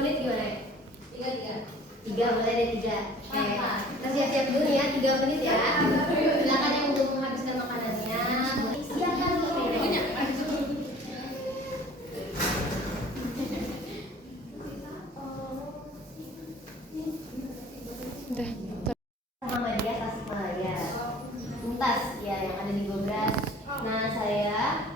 menit gimana ya? 3 mulai dari 3. Oke, kita siap-siap dulu ya, 3 menit ya. Silakan yang belum menghabiskan makanannya, silakan dulu. Muhammadiyah Tasikmalaya, Untas ya yang ada di Gobras. Nah saya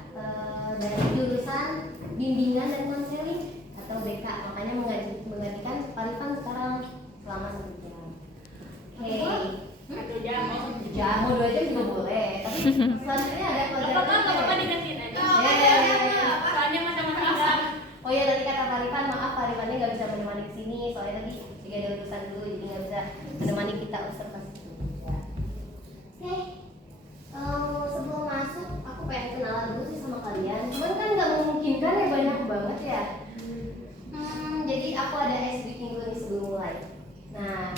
dari jurusan bimbingan dan konseling atau BK, makanya menggantikan Parifan sekarang selama 1 jam. Oke. 1 jam, 1 jam, mau 2 jam juga boleh. Tapi selanjutnya ada pelajaran. Apa digantiin aja? Soalnya masa-masa. Oh ya tadi kata Parifan, maaf Parifannya nggak bisa menemani kesini soalnya tadi jika ada urusan dulu jadi nggak bisa menemani kita observasi. Ya. Oke. Sebelum masuk aku pengen kenalan dulu sih sama kalian. Cuman kan nggak memungkinkan ya, banyak banget ya. Jadi aku ada ice breaking dulu nih sebelum mulai. Nah,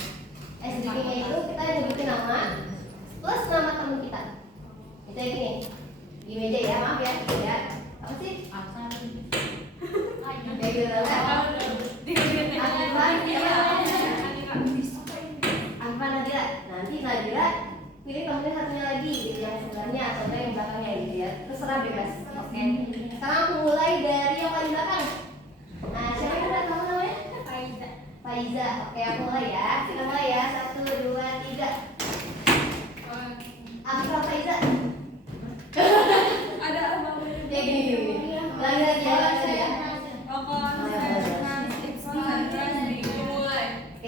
ice breakingnya itu kita nyebutin nama plus nama teman kita. Itu yang gini di meja ya, maaf ya, ya. Apa sih? Kayak gitu Anfan Nadira. Nanti Nadira pilih temennya satunya lagi gitu, yang sebelahnya atau yang belakangnya gitu ya. Terserah bebas. Oke. Sekarang aku mulai dari yang paling belakang. Nah, siapa yang udah tahu namanya? Faiza. Oke, aku mulai ya. Kita mulai ya. 1, 2, 3. Afra Faiza. Ada apa? Ya gini. Lagi ya. Oke,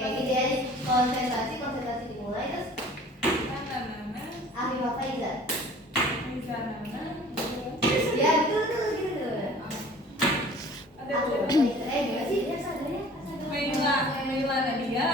gitu ya. Konsentrasi dimulai terus. Afra Faiza. Ya, betul gitu. Gimana sih? Meila Nadia.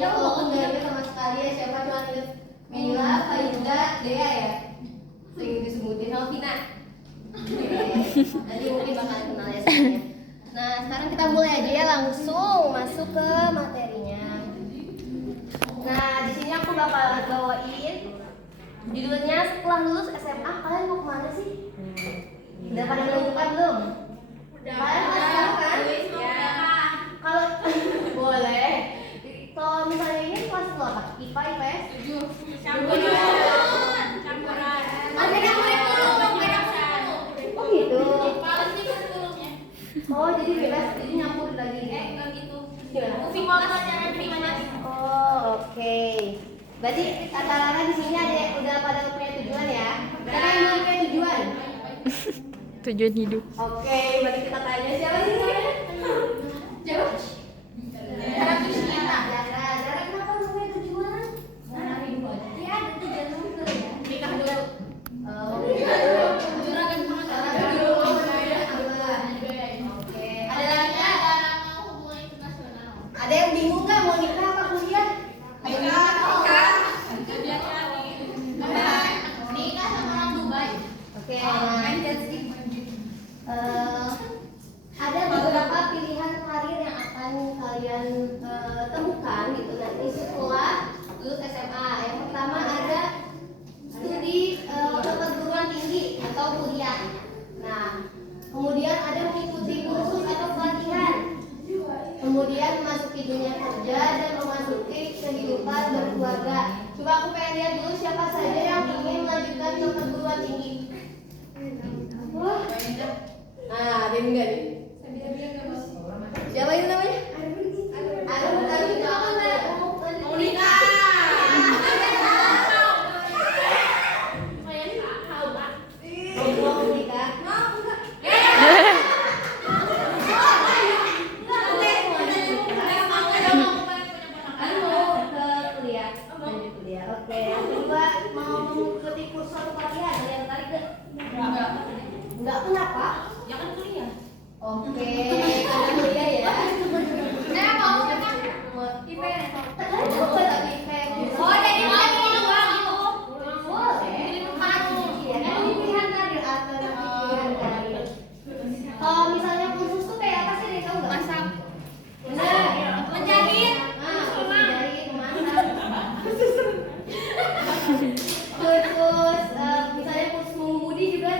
ingat walaupun nggak ingat sama sekali ya, siapa cuma ingat Mila, Faiza, Dea ya, sering disebutin sama Vina. Nanti mungkin bakalan kenal ya semuanya. Nah sekarang kita mulai aja ya, langsung masuk ke materinya. Nah di sini aku bakal bawain judulnya setelah lulus SMA kalian mau kemana sih? Udah pada menentukan belum? Kalian masih tahu kan? Kalau boleh. Kalau misalnya ini kelas lo apa? IPA, IPS? Campuran. Beda kurikulum. Oh gitu. Oh jadi bebas, jadi nyampur lagi. Enggak gitu. Gimana? Oh oke. Berarti kata-kata di sini ada udah pada punya tujuan ya? Karena yang belum punya tujuan. Tujuan hidup. Oke, berarti kita tanya siapa sih namanya? Jawab. Dara Tusnita. Dara kenapa belum punya tujuan? Dara hidup aja. Iya, ada tujuan dulu ya. Nikah dulu. Juragan dulu. Oke. Ada lagi nggak? Dara mau hubungan internasional. Ada yang bingung nggak mau nikah apa kuliah? Nikah sama orang Dubai. Oke. Ada beberapa pilihan karir yang akan kalian temukan gitu nanti setelah lulus SMA. Yang pertama ada studi perguruan tinggi atau kuliah. Nah, kemudian ada mengikuti kursus atau pelatihan. Kemudian memasuki dunia kerja dan memasuki kehidupan berkeluarga. Coba aku pengen lihat dulu siapa saja yang ingin melanjutkan ke perguruan tinggi. Wah. Nah, ada yang enggak nih? Siapa itu namanya? Arun itu apa enggak? Mau nikah. Mau nikah? Mau enggak? Oke, yang kedua mau mengikuti kursus atau pelatihan, ada yang tarik gak? Enggak, kenapa? Ya kan kuliah. Oke, karena kuliah ya. Saya mau siapa? IPS. Oh, jadi mau gitu bang itu. Boleh. Ya kan ini pilihan karir alternatif pilihan karir. Kalau misalnya kursus tuh kayak apa sih? Ada yang tahu nggak? Masak. Benar. Menjahit. Menjahit, memasak. Kursus misalnya kursus mengemudi juga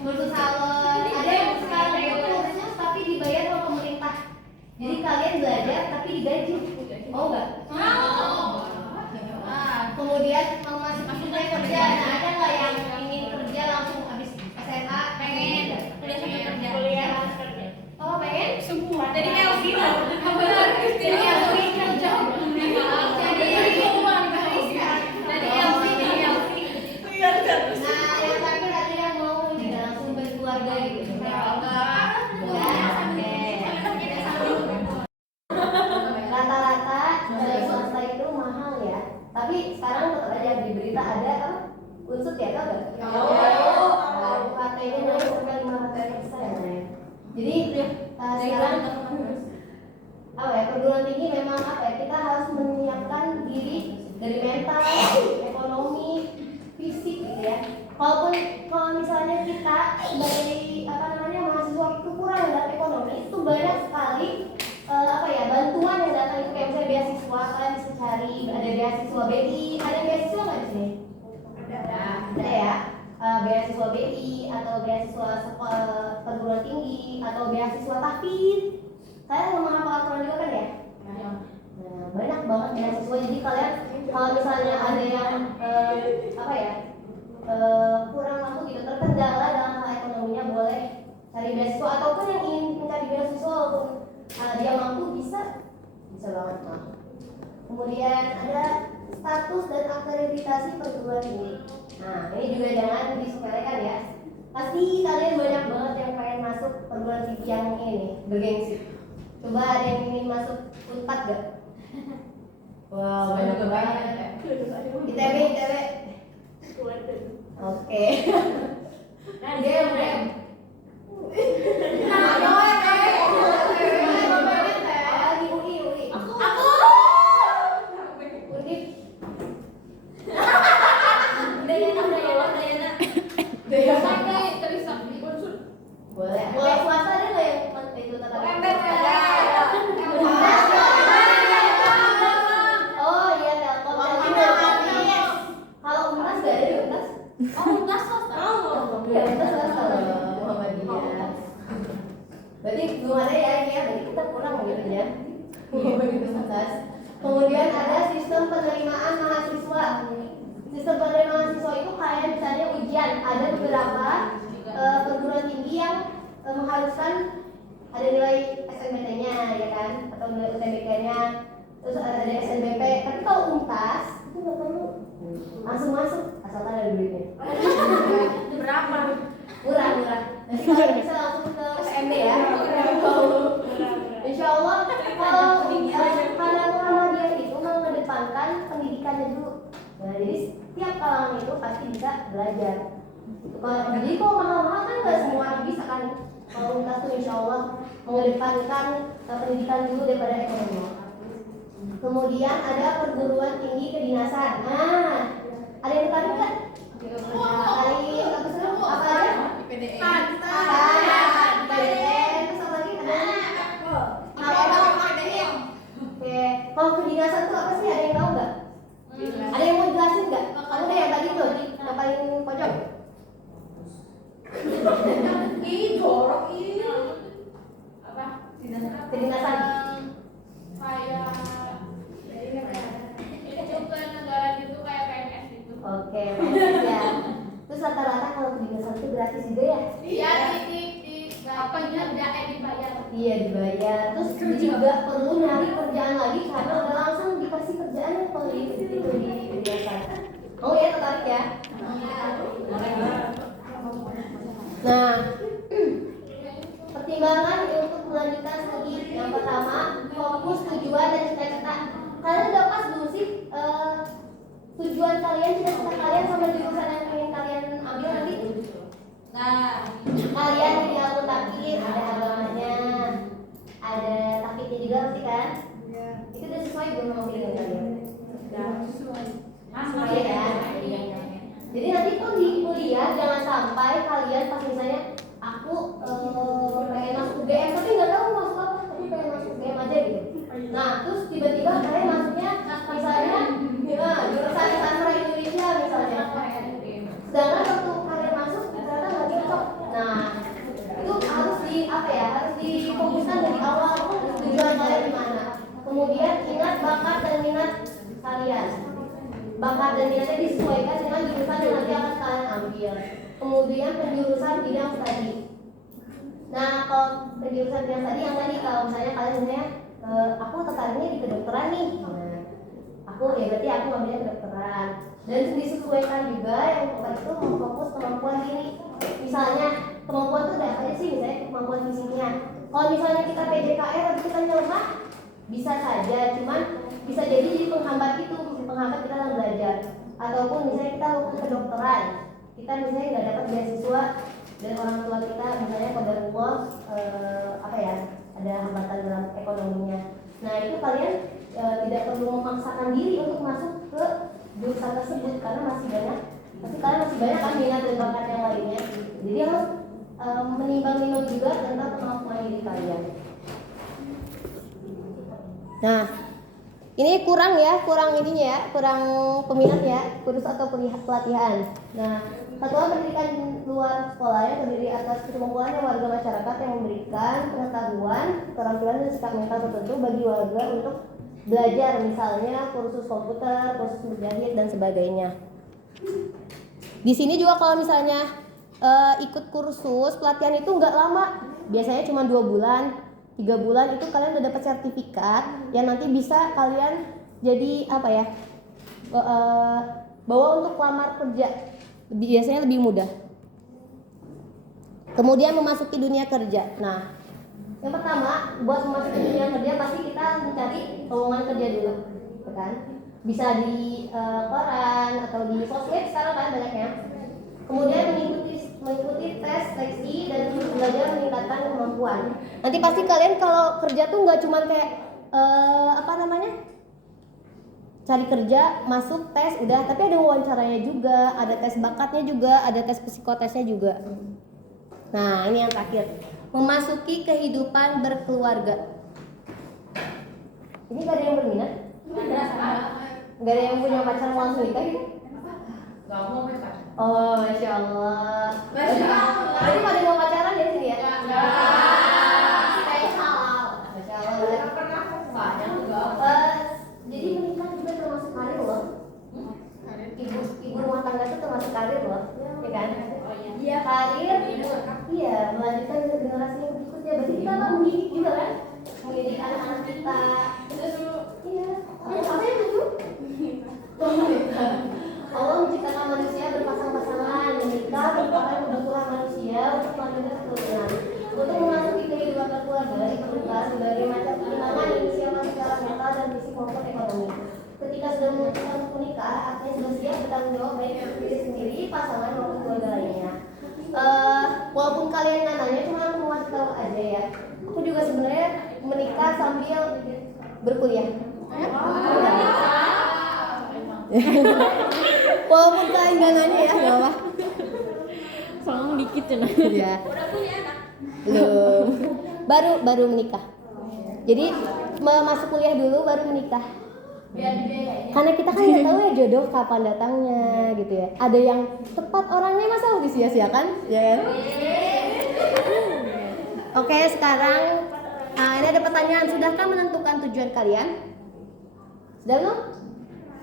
kursus salon. Ada yang sekarang itu kursus tapi dibayar oleh pemerintah, jadi kalian belajar tapi digaji. Mau nggak? Mau. Kemudian mau masuk dunia kerja. Nah, ada nggak yang ingin kerja langsung habis SMA? Pengen kuliah sambil kerja. Kuliah kerja. Oh pengen? Semua. Jadi LV lah. Jadi LV kerja. Nah, yang terakhir ada yang mau ini langsung berkeluarga gitu. Rata-rata swasta itu mahal ya. Tapi sekarang tetap aja di berita ada unsur ya, tau nggak? UKT-nya naik sampai 500%. Jadi sekarang apa ya, perguruan tinggi memang apa ya, kita harus menyiapkan diri dari mental, ekonomi, fisik gitu ya. Kalau misalnya kita sebagai mahasiswa itu kurang dalam ekonomi, itu banyak sekali bantuan yang datang itu kayak misalnya beasiswa. Kalian bisa cari, ada beasiswa BI, ada beasiswa nggak di sini? Ada ya. Beasiswa BI atau beasiswa perguruan tinggi atau beasiswa tahfiz. Kalian ngomong apa aturan juga kan ya? Nah, banyak banget beasiswa. Jadi kalian kalau misalnya ada yang kurang mampu gitu, terkendala dalam hal ekonominya, boleh cari beasiswa. Ataupun yang ingin mencari beasiswa walaupun dia mampu, bisa banget mah. Kemudian ada status dan akreditasi perguruan tinggi. Nah ini juga jangan disepelekan ya. Pasti kalian banyak banget yang pengen masuk perguruan tinggi yang ini bergengsi. Coba ada yang ingin masuk Unpad gak? Wow, banyak banget. ITB. Oke. Dem. UI. Kemudian ada sistem penerimaan mahasiswa. Sistem penerimaan mahasiswa itu kayak misalnya ujian. Ada beberapa perguruan tinggi yang mengharuskan ada nilai SNBT-nya ya kan, atau nilai UTBK-nya, terus ada SNBP. Tapi kalau UNTAS itu nggak perlu, langsung masuk asalkan ada duitnya. Berapa? Murah. Nanti kalau bisa langsung ke SMB ya. Insya Allah kalau karena Muhammadiyah itu mengedepankan pendidikannya dulu. Nah, jadi setiap kalangan itu pasti bisa belajar. Jadi kalau mahal-mahal kan nggak semua orang bisa kan. Kalau UNTAS tuh insya Allah mengedepankan pendidikan dulu daripada ekonomi. Kemudian ada perguruan tinggi kedinasan. Nah, ada yang tertarik nggak? Apa aja? PDN. Terus apa lagi? Oke, kalau kedinasan itu apa sih? Ada yang tahu nggak? Ada yang mau jelasin nggak? Kamu deh yang tadi tuh, yang paling pojok. Ih, jorok ini. Apa? Kedinasan. Kayak itu ke negara gitu kayak PNS gitu. Oke, bagus ya. Terus rata-rata kalau kedinasan itu gratis juga ya? Iya, di apa dibayar. Iya dibayar. Terus juga perlu nyari kerjaan lagi karena udah langsung dikasih kerjaan kalau di kedinasan. Oh ya, tertarik ya? Nah, pertimbangan untuk melanjutkan studi yang pertama, fokus tujuan dan cita-cita. Kalian udah pas belum sih tujuan kalian, cita-cita kalian sama jurusan yang ingin kalian ambil nanti? Nah, kalian di dalam takdir ada agamanya, ada takdirnya juga pasti kan? Itu udah sesuai belum sama pilihan kalian? Sesuai ya. Jadi nanti tuh di kuliah jangan sampai kalian pas misalnya aku pengen masuk UGM tapi nggak tahu masuk apa, tapi pengen masuk UGM aja gitu. Nah terus tiba-tiba kalian masuknya misalnya jurusan sastra Indonesia misalnya. Sedangkan waktu kalian masuk ternyata nggak cocok. Nah itu harus harus difokuskan dari awal tujuan kalian di mana. Kemudian ingat bakat dan minat kalian. Bakat dan minatnya disesuaikan dengan jurusan yang nanti akan kalian ambil. Kemudian penjurusan bidang studi. Nah kalau penjurusan bidang studi yang tadi kalau misalnya kalian aku tertariknya di kedokteran nih. Nah, berarti aku ambilnya kedokteran. Dan disesuaikan juga yang itu memfokus kemampuan diri. Misalnya kemampuan itu ada apa aja sih, misalnya kemampuan fisiknya. Kalau misalnya kita PJKR atau kita nyeleneh bisa saja, cuman bisa jadi penghambat kita dalam belajar. Ataupun misalnya kita mau ke kedokteran, kita misalnya nggak dapat beasiswa dan orang tua kita misalnya qadarullah ada hambatan dalam ekonominya. Nah itu kalian tidak perlu memaksakan diri untuk masuk ke jurusan tersebut karena masih banyak kan minat dan bakat yang lainnya. Jadi harus menimbang-nimbang juga tentang kemampuan diri kalian. Nah ini kurang peminat ya, kursus atau pelatihan. Nah, satuan pendidikan luar sekolah yang terdiri atas kekumpulan warga masyarakat yang memberikan pengetahuan, keterampilan dan sikap mental tertentu bagi warga untuk belajar, misalnya kursus komputer, kursus menjahit dan sebagainya. Di sini juga kalau misalnya ikut kursus pelatihan itu nggak lama, biasanya cuma 2 bulan. 3 bulan itu kalian udah dapat sertifikat yang nanti bisa kalian jadi bawa untuk lamar kerja, biasanya lebih mudah. Kemudian memasuki dunia kerja. Nah, yang pertama buat memasuki dunia kerja pasti kita mencari lowongan kerja dulu, kan? Bisa di koran atau di sosmed sekarang kan banyaknya. Kemudian mengikuti tes seleksi dan terus belajar meningkatkan kemampuan. Nanti pasti kalian kalau kerja tuh nggak cuma kayak cari kerja, masuk tes udah, tapi ada wawancaranya juga, ada tes bakatnya juga, ada tes psikotesnya juga. Nah ini yang terakhir, memasuki kehidupan berkeluarga. Ini gak ada yang berminat? Gak ada yang punya pacar mau langsung nikah gitu? Gak mau pacar. Oh, Masya Allah. Berarti pada mau pacaran ya sini ya? Ya. Kayak halal. Masya Allah. Pernah banyak juga. Jadi maupun ekonomi. Ketika sudah memutuskan untuk menikah, artinya sudah siap bertanggung jawab baik untuk diri sendiri, pasangan maupun keluarga lainnya. Walaupun kalian nggak nanya, cuma aku mau kasih tahu aja ya. Aku juga sebenarnya menikah sambil berkuliah. Walaupun kalian nggak nanya ya, nggak apa. Soalnya dikit ya. Ya. Udah punya anak? Belum. Baru menikah. Jadi masuk kuliah dulu baru menikah. Biar dibiayain. Karena kita kan nggak tahu ya jodoh kapan datangnya gitu ya. Ada yang tepat orangnya masa harus disia-siakan, ya kan? Oke, sekarang ini ada pertanyaan. Sudahkah menentukan tujuan kalian? Sudah belum?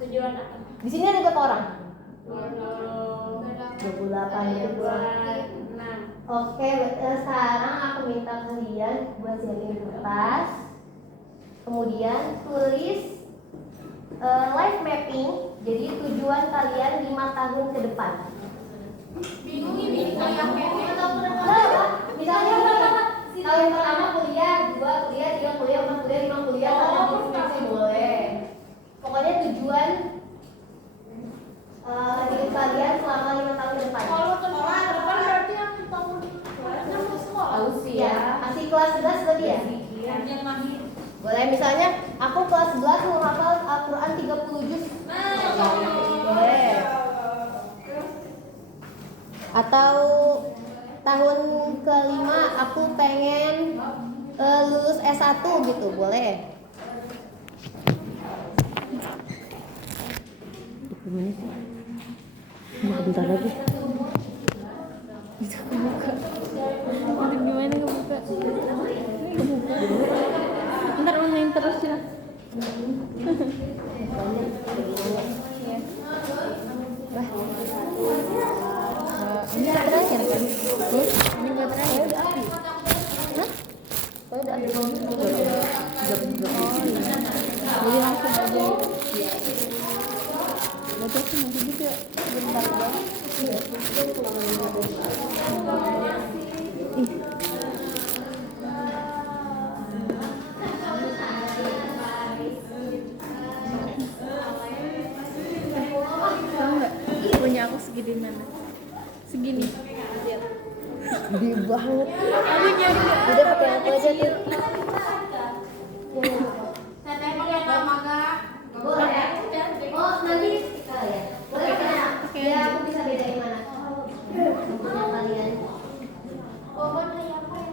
Tujuan apa? Di sini ada berapa orang? 28. 28. Oke, sekarang aku minta kalian buat siapin kertas. Kemudian tulis life mapping. Jadi tujuan kalian 5 tahun ke depan. Bingung ini kayak meme atau Misalnya kalau yang pertama kuliah, 2 kuliah, 3 kuliah, 4 kuliah, 5 kuliah, masih boleh. Pokoknya tujuan hidup kalian selama 5 tahun ke depan. Kalau sekolah depan berarti yang tahun kelasnya mau sekolah. Ya, masih kelas 11 berarti ya? Yang mahir. Boleh, misalnya aku kelas 11 mau hafal Al-Quran 30 juz. Boleh. Atau tahun kelima aku pengen lulus S1 gitu, boleh. Gimana sih? Bentar lagi. Bisa kebuka. Aduh, gimana kebuka? Kebuka. Ntar main terus ya. Ini nggak terakhir kan? Ini nggak terakhir. Hah? Saya udah ada belum? Jadi langsung aja. Baca sih nanti juga bentar doang. Ih. Tahu nggak? Punya aku segini mana? Segini. Lihat. Gede banget. Aku nyari nggak? Udah pakai aku aja tuh. Saya tembak ya Kak Maga. Boleh. Oh, nanti ya. Boleh kan? Ya, aku bisa bedain mana. Punya kalian. Oh, mana ya Kak?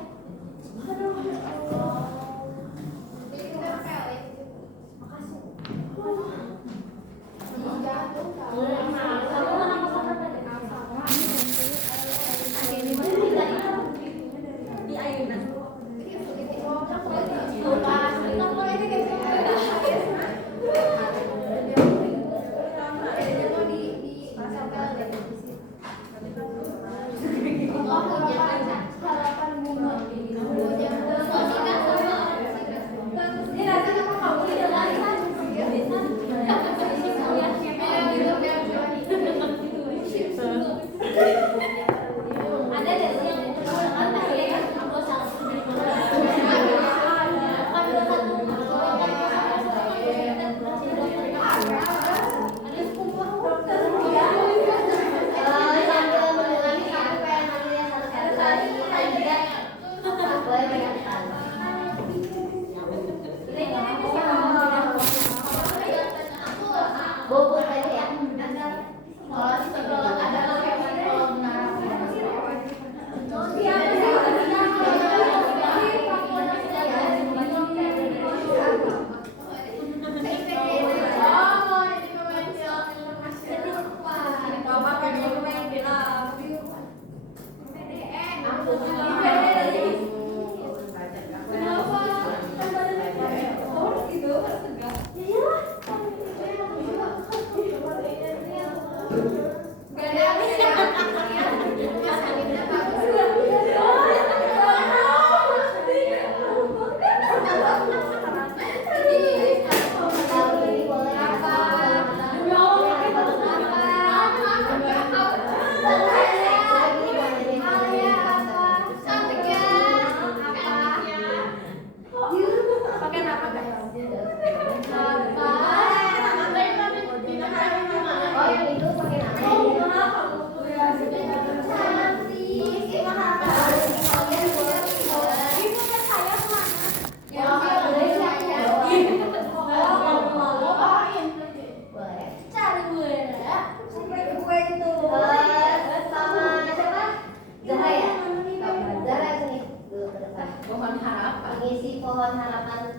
ngisi pohon harapan.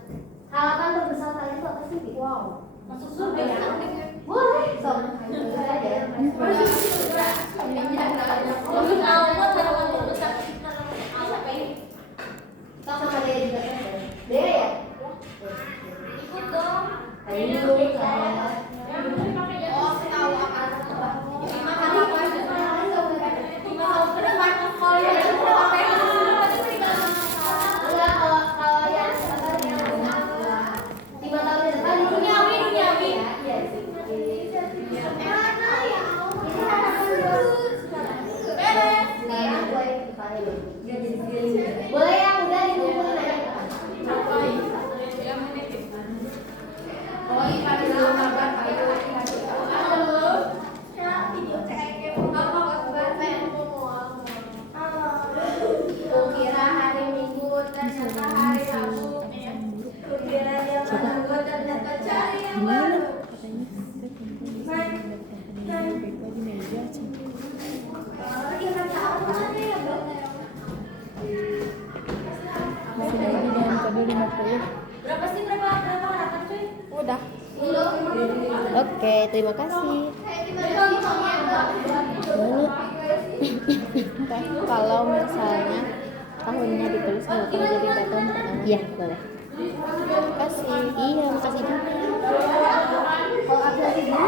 Harapan terbesar kalian itu apa sih? Wow. Masuk surga ya? Boleh, sok. Itu aja. Masuk surga. Masuk awal harapan terbesar kita apa ini? Sok sama dia juga kan? Dia ya? Ikut dong. Ayo, Kak. Oh, tahu apa? 5 kali puasa. 5 tahun ke depan kalau yang apa ya? Enggak, kalau yang apa yang 5 tahun ke depan itu Duniawi. ya, iya sih. Mana ya? Ini harapan dulu. Beres. Sekarang gue yang ke depan dulu. Boleh yang udah dikumpulin aja. Kukira hari Minggu ternyata hari Rabu. Kukira dia menunggu ternyata cari yang baru. Masih lagi dengan kode 50. Berapa sih berapa harapan cuy? Udah. Oke, terima kasih. Kalau misalnya tahunnya ditulis kalau jadi nggak tahu iya boleh. Terima kasih. Iya, makasih juga. Kalau aku lagi gini,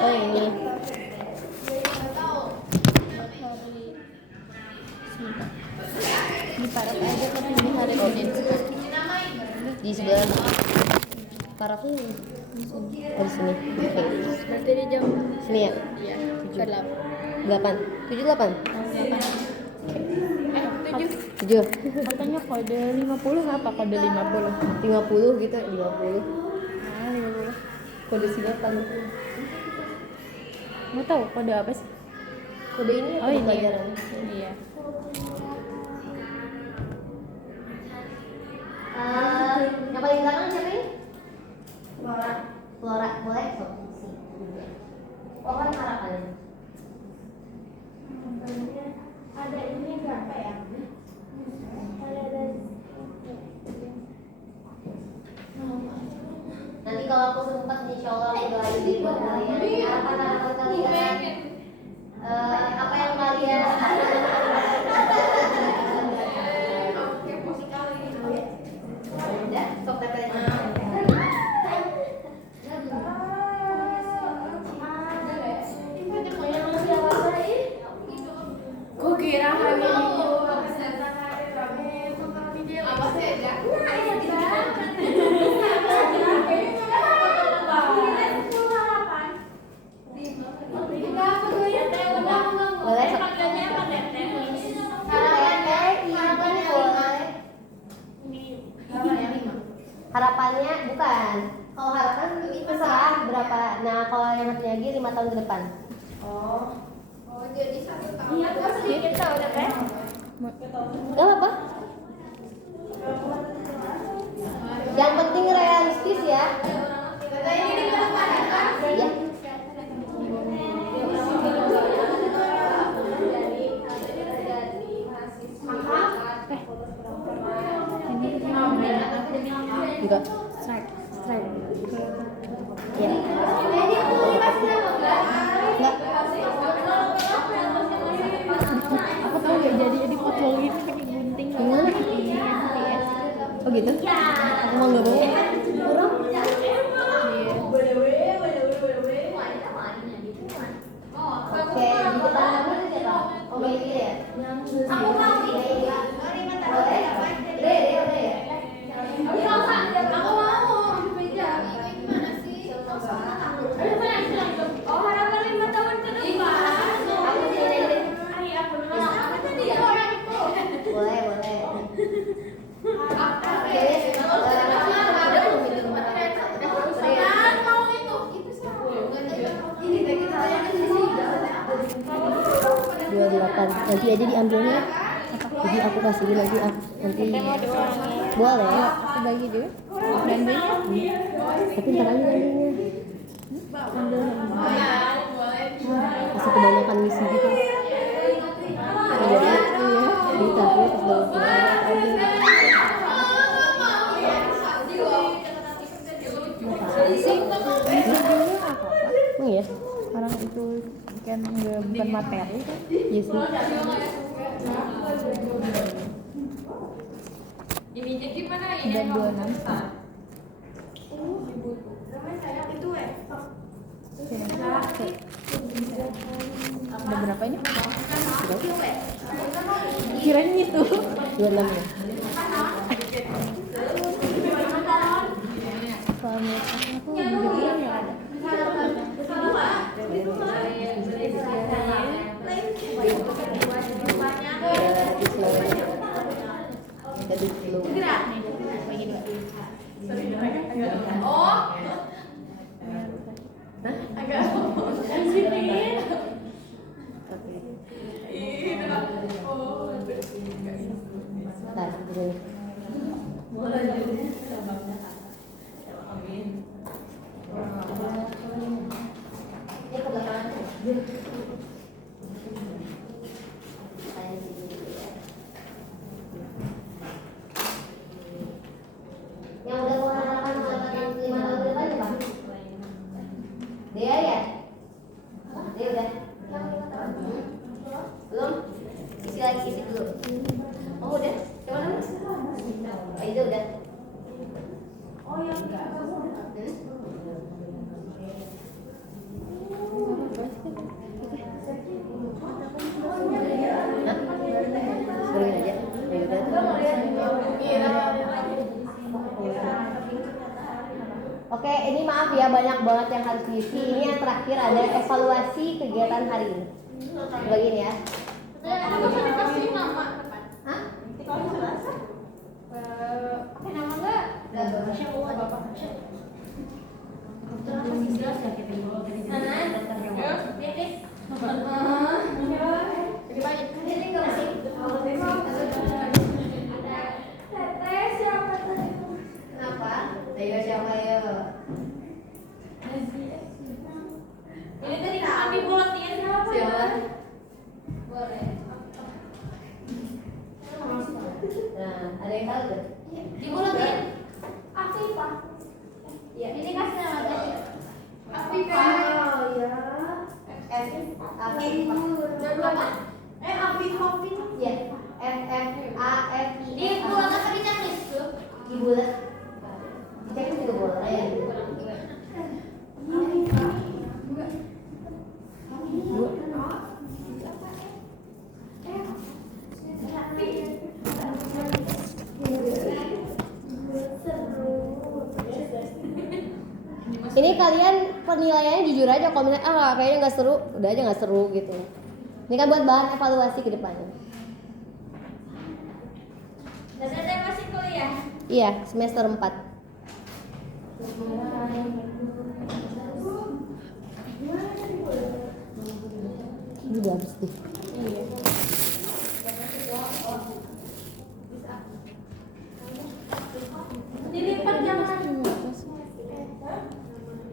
Oh ini. Di parat aja tapi ini hari Senin. di sebelah parafnya di sini. Oke. Berarti di jam Sini ya. iya, ke 8. 7 8. 7. Katanya kode 50 apa kode 50? 50 gitu, 50. Ah, 50. Kode silakan. Mau tahu kode apa sih? Kode ini Oh, ini. pelajaran. Iya. Yang paling belakang siapa ini? Flora. Flora, boleh? Sok. Pohon harapan. Ada ini berapa ya? Ada Nanti kalau aku sempat, insya Allah aku doain diri buat kalian. Harapan kalian. Apa yang kalian? Ya, sok tempelin. Kukira hari Minggu ternyata hari Rabu. Apa sih aja? Boleh, sok. Harapannya bukan. Kalau harapan terserah berapa. Nah, kalau yang satu lagi 5 tahun ke depan. Oh, jadi 1 tahun. Iya, kok sedikit tahu udah kan? Gak apa? Yang penting realistis ya. Ini di belakang kan? Ya. Enggak. Strike. Ya. Enggak. Aku tahu ya jadi potongin pakai gunting. Gimana? Iya. Oh gitu? Aku mau nggak mau. Kurang? Oke, di depan kamu itu siapa? Oh, Meli ya? Aku mau nih. Boleh? Udah ya? Aku mau. Gimana sih? Oh, harapan 5 tahun ke depan. Aku sih deh. Aku nulis apa tadi ya? Orang itu. Boleh. Mau itu. Itu sih. Ini kayak kita yang di sini. 28. Nanti aja diambilnya. Jadi aku kasih lagi nanti. Boleh. Aku bagi dulu. Gantinya? Tapi ntar lagi gantinya. Ambil yang ini. Boleh. Masih kebanyakan misi gitu. Jadi di tapi pas bangun oh iya, Orang itu kan bukan materi kan. iya sih. Ini jadi gimana ini? Dan 26. Ada berapa ini? Kirain itu. 26 ya. Soalnya aku bikin ya ada. Bentar, dulu. Ini ke belakang. Yang udah mengharapkan mengatakan 5 tahun ke depan ya, Pak? Dia ya? Dia udah? Belum? Isi lagi, isi dulu. Oh udah? Coba dulu. Oh itu udah? Oh yang enggak. Seruin aja. Ya udah. Oke, ini maaf ya banyak banget yang harus diisi. Ini yang terakhir ada evaluasi kegiatan hari ini. Bagian ya. Dikasih nama. Hah? Pakai nama enggak? Bapak. Kenapa? Ayo siapa ya? Ini tadi kan dibulatin Siapa? Boleh. Nah, ada yang tahu tuh? Dibulatin. Afifah. Iya. Ini kasih nama tadi. Afifah. Oh ya. Iya. Di bulan apa di checklist tuh? Di bulan. Dicek juga boleh. Ini kalian penilaiannya jujur aja, kalau misalnya kayaknya nggak seru, udah aja nggak seru gitu. Ini kan buat bahan evaluasi ke depannya. Dan saya masih kuliah. Iya, semester 4. Ini udah habis deh. Dilipat jangan.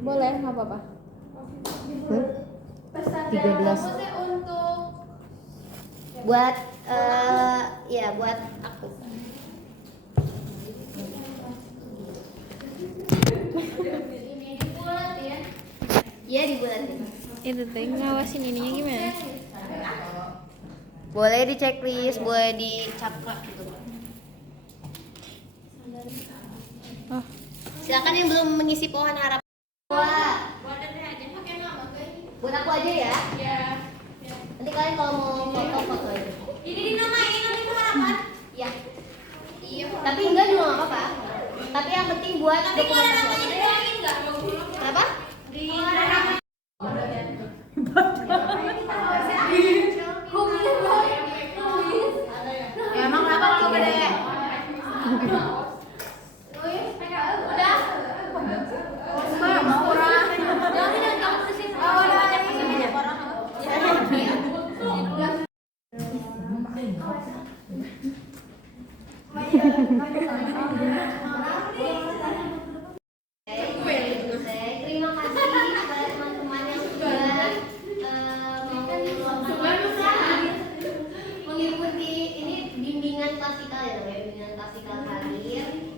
Boleh, nggak apa-apa. Pesan 13. kamu untuk Buat ya buat aku. ini dibulat ya. Iya dibulatin. Itu teh ngawasin ininya gimana? Boleh di checklist, boleh di cakrak gitu. Oh, Silakan yang belum mengisi pohon harapan. Wah, Buat ada aja pakai nama guys. buat aku aja ya. Ya. Nanti kalian kalau mau foto-foto aja. Ini dinamain nanti harapan. Iya. Iya. Tapi enggak juga nggak apa-apa. Tapi yang penting buat Tapi kalau ada namanya dokumentasi. dibilangin enggak? Apa? Kalau ada namanya. Ya emang kenapa kalau gede? Terima kasih kepada teman-teman yang sudah mau taktikal ya namanya bimbingan taktikal karir.